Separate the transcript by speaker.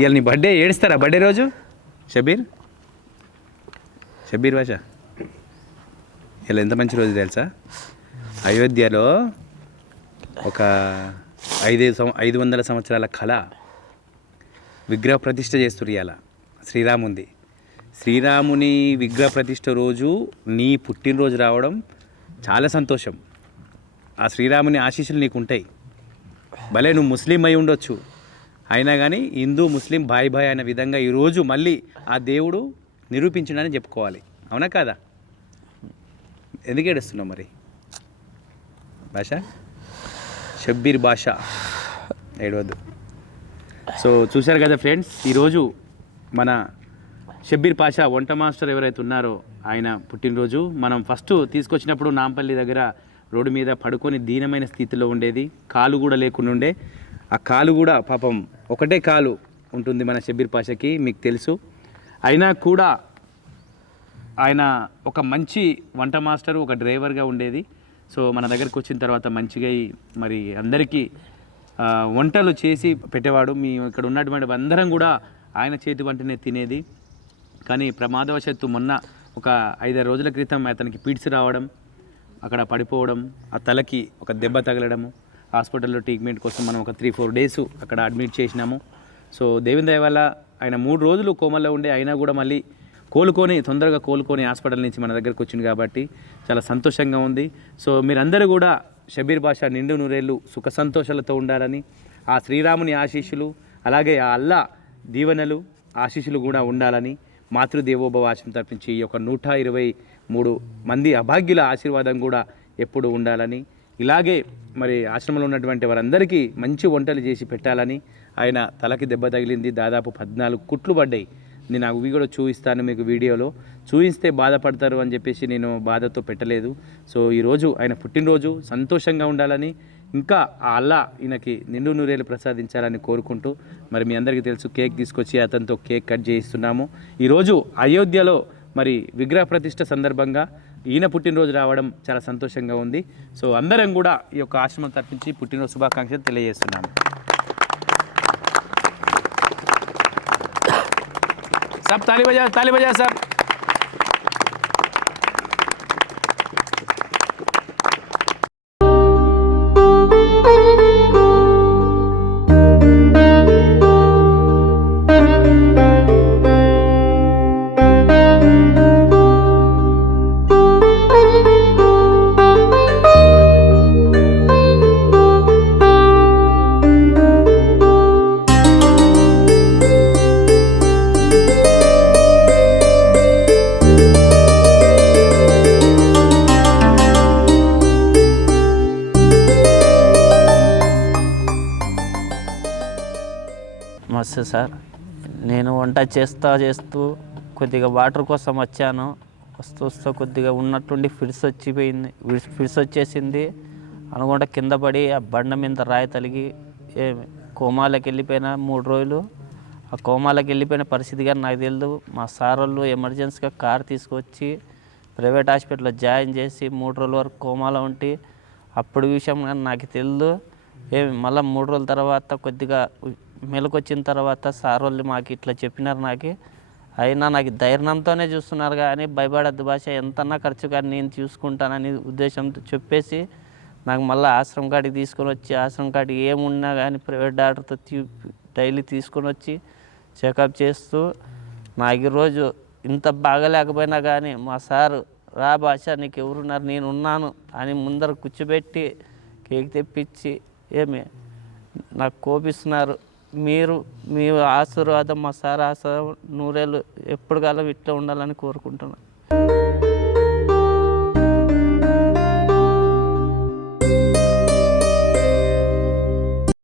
Speaker 1: ఇవాళ నీ birthday ఏడుస్తారా? Birthday రోజు? షబీర్? షబీర్ భాష. ఇలా ఎంత మంచి రోజు తెలుసా? అయోధ్యలో ఒక ఐదు సం ఐదు వందల సంవత్సరాల కళ విగ్రహ ప్రతిష్ఠ చేస్తున్నారు ఇవాళ శ్రీరాముంది. శ్రీరాముని విగ్రహ ప్రతిష్ఠ రోజు నీ పుట్టినరోజు రావడం చాలా సంతోషం. ఆ శ్రీరాముని ఆశీస్సులు నీకు ఉంటాయి భలే నువ్వు ముస్లిం అయి ఉండొచ్చు. అయినా కానీ హిందూ ముస్లిం బాయ్ బాయ్ అనే విధంగా ఈరోజు మళ్ళీ ఆ దేవుడు నిరూపించడని చెప్పుకోవాలి. అవునా కాదా? ఎందుకు ఏడుస్తున్నావు మరి? భాష? షబ్బీర్ భాష. ఏడవద్దు. సో చూశారు కదా ఫ్రెండ్స్ ఈరోజు మన షబ్బీర్ పాషా వంట మాస్టర్ ఎవరైతే ఉన్నారో ఆయన పుట్టినరోజు. మనం ఫస్ట్ తీసుకొచ్చినప్పుడు నాంపల్లి దగ్గర రోడ్డు మీద పడుకొని దీనమైన స్థితిలో ఉండేది. కాలు కూడా లేకుండా ఉండే. ఆ కాలు కూడా పాపం ఒకటే కాలు ఉంటుంది మన షబీర్ పాషాకి మీకు తెలుసు. అయినా కూడా ఆయన ఒక మంచి వంట మాస్టర్ ఒక డ్రైవర్గా ఉండేది. సో మన దగ్గరకు వచ్చిన తర్వాత మంచిగా మరి అందరికీ వంటలు చేసి పెట్టేవాడు. మీ ఇక్కడ ఉన్నటువంటి అందరం కూడా ఆయన చేతి వంటనే తినేది. కానీ ప్రమాదవశత్తు మొన్న ఒక ఐదారు రోజుల క్రితం అతనికి పీడ్స్ రావడం అక్కడ పడిపోవడం ఆ తలకి ఒక దెబ్బ తగలడము. హాస్పిటల్లో ట్రీట్మెంట్ కోసం మనం ఒక త్రీ ఫోర్ డేస్ అక్కడ అడ్మిట్ చేసినాము. సో దేవుని దయ వల్ల ఆయన మూడు రోజులు కోమల్లో ఉండే అయినా కూడా మళ్ళీ కోలుకొని తొందరగా కోలుకొని హాస్పిటల్ నుంచి మన దగ్గరకు వచ్చింది కాబట్టి చాలా సంతోషంగా ఉంది. సో మీరందరూ కూడా షబీర్ బాషా నిండు నూరేళ్ళు సుఖ సంతోషాలతో ఉండాలని ఆ శ్రీరాముని ఆశీస్సులు అలాగే ఆ అల్లా దీవెనలు ఆశీస్సులు కూడా ఉండాలని మాతృదేవోభవ ఆశం తప్పించి ఈ యొక్క నూట ఇరవై మూడు మంది అభాగ్యుల ఆశీర్వాదం కూడా ఎప్పుడు ఉండాలని ఇలాగే మరి ఆశ్రమంలో ఉన్నటువంటి వారందరికీ మంచి వంటలు చేసి పెట్టాలని ఆయన తలకి దెబ్బ తగిలింది. దాదాపు పద్నాలుగు కుట్లు పడ్డాయి. నేను అవి కూడా చూపిస్తాను మీకు వీడియోలో. చూపిస్తే బాధపడతారు అని చెప్పేసి నేను బాధతో పెట్టలేదు. సో ఈరోజు ఆయన పుట్టినరోజు సంతోషంగా ఉండాలని ఇంకా ఆ అల్లా ఈయనకి నిండు నూరేలు ప్రసాదించాలని కోరుకుంటూ మరి మీ అందరికీ తెలుసు కేక్ తీసుకొచ్చి అతనితో కేక్ కట్ చేయిస్తున్నాము. ఈరోజు అయోధ్యలో మరి విగ్రహ ప్రతిష్ట సందర్భంగా ఈయన పుట్టినరోజు రావడం చాలా సంతోషంగా ఉంది. సో అందరం కూడా ఈ యొక్క ఆశ్రమం తరపించి పుట్టినరోజు శుభాకాంక్షలు తెలియజేస్తున్నాను సార్ తాలి బజా తాలి బజా సార్.
Speaker 2: నమస్తే సార్. నేను వంట చేస్తా చేస్తూ కొద్దిగా వాటర్ కోసం వచ్చాను. వస్తూ వస్తూ కొద్దిగా ఉన్నట్టుండి ఫిడ్స్ వచ్చిపోయింది. ఫిడ్స్- వచ్చేసింది. అనుకుంటా కింద పడి ఆ బండ మీద రాయి తలిగి ఏ కోమాలకు వెళ్ళిపోయిన మూడు రోజులు. ఆ కోమాలకు వెళ్ళిపోయిన పరిస్థితి కానీ నాకు తెలియదు మా సార్ వాళ్ళు ఎమర్జెన్సీగా కార్ తీసుకొచ్చి ప్రైవేట్ హాస్పిటల్లో జాయిన్ చేసి మూడు రోజుల వరకు కోమాలో ఉండి అప్పుడు విషయం కానీ నాకు తెలియదు ఏమి మళ్ళీ మూడు రోజుల తర్వాత కొద్దిగా మెలకొచ్చిన తర్వాత సార్ వాళ్ళు మాకు ఇట్లా చెప్పినారు నాకు. అయినా నాకు ధైర్యంతోనే చూస్తున్నారు కానీ భయపడద్దు భాష ఎంతన్నా ఖర్చు కానీ నేను చూసుకుంటానని ఉద్దేశంతో చెప్పేసి నాకు మళ్ళీ ఆశ్రమం కాడికి తీసుకొని వచ్చి ఆశ్రమం కాడికి ఏమున్నా కానీ ప్రైవేట్ డాక్టర్తో డైలీ తీసుకొని వచ్చి చెకప్ చేస్తూ నాకు ఈరోజు ఇంత బాగలేకపోయినా కానీ మా సారు రా భాష నీకు ఎవరున్నారు నేను ఉన్నాను అని ముందర కూర్చోబెట్టి కేక్ తెప్పించి ఏమి నాకు కోపిస్తున్నారు. మీరు మీ ఆశీర్వాదం మా సార్ ఆశ నూరేళ్ళు ఎప్పుడు కాలం ఇట్లా ఉండాలని కోరుకుంటున్నాను